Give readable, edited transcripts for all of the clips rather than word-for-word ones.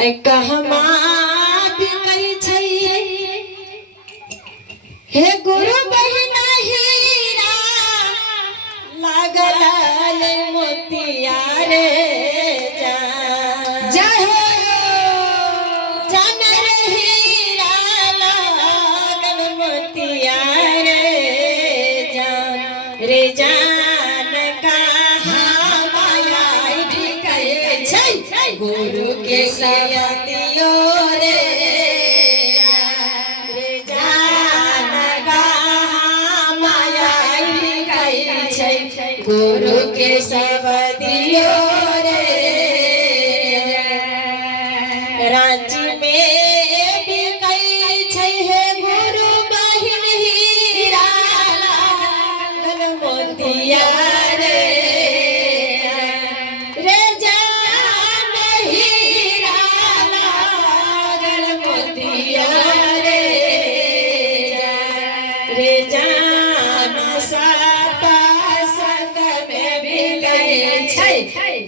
कहमा बिकै छै हे गुरु बहिना हीरा लागल मोतिया रे जय हो जानर हीरा लागल मोतिया रे जान कहाँ माया बिकै छै गुरु के सवतियो रे गुरु के सवतियो रे रांची में बिकै छै हे गुरु बहिन हीरा लागल मोतिया रे जान हीरा लागल मोतिया रे जान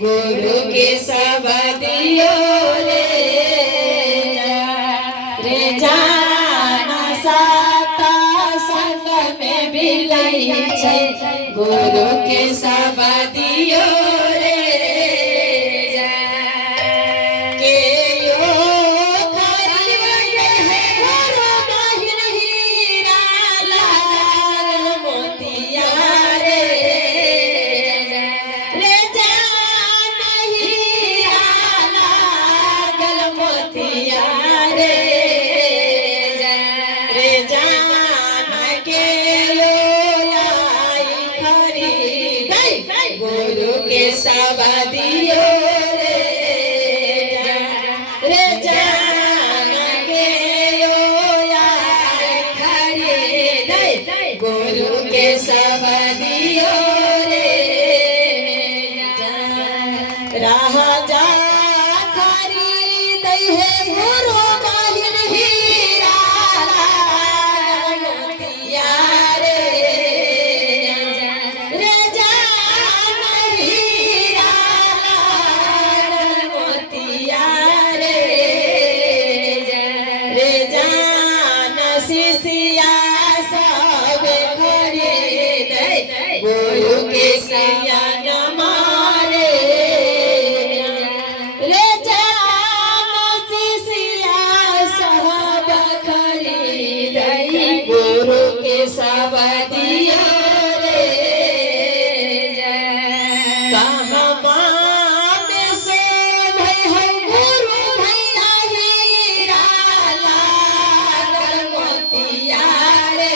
गुरु के सवतियो रे जाना साता संग में बिलै छै गुरु के सवतियो रे के यो गुरु बहिन हीरा लागल मोतिया गुरु के सवतियो रे जान के खरीद गुरु के सवतियो राह जा खरीद है गुरु बहिन हीरा मोतिया गुरु के सयान मारे रे जान शिष्या सब खरीद गुरु के सवतियो रे कहमा में से भई गुरु भैया हीरा लागल मोतिया रे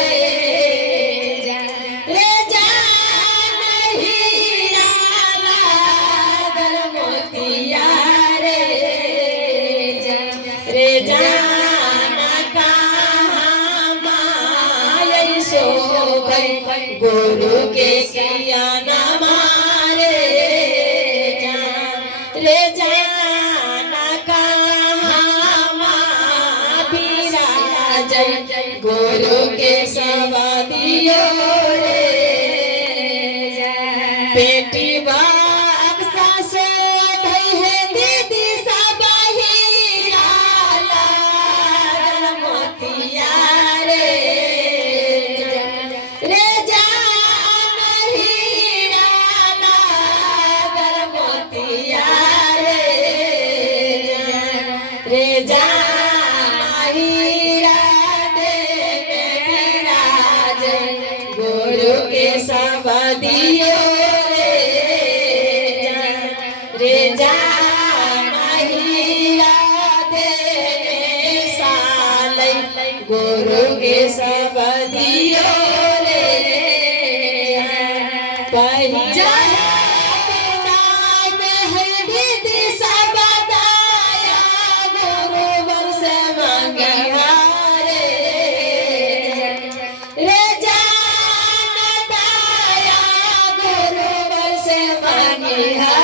जाना कहाँ माय शोभै गुरु के सयान मारे रे जाना कहाँ बिराजै गुरु के सवतियो रे बेटी बक्सा से दीदी सब हीरा लागल मोतिया रे जान हीरा लागल मोतिया रे जान हीरा राज गुरु के सवतियो रे जाना हीरा सालै गुरु के सवतियो दीदी सब दाया गुरु वर्ष मंगवा रे जान दाया गुरु वर्ष मंगिहा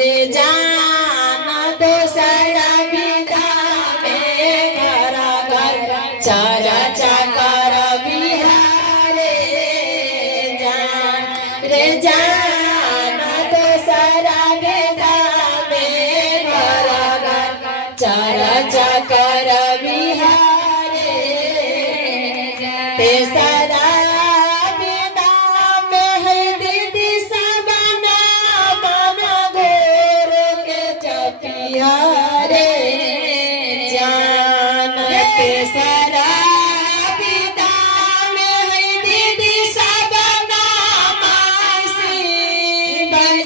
रे जाना दोसरा विधा में घर घर चार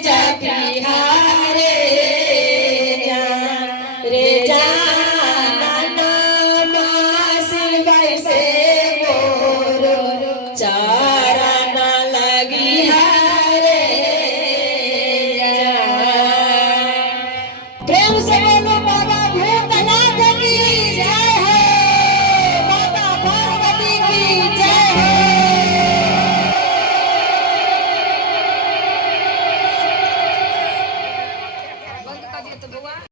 जपिहारे रे जान शिवाय से मोर चरण लगी हारे प्रेम से बोलो बाबा भूतनाथ की जय हो, माता पार्वती की जय हो। बंद कर दिया तो बुआ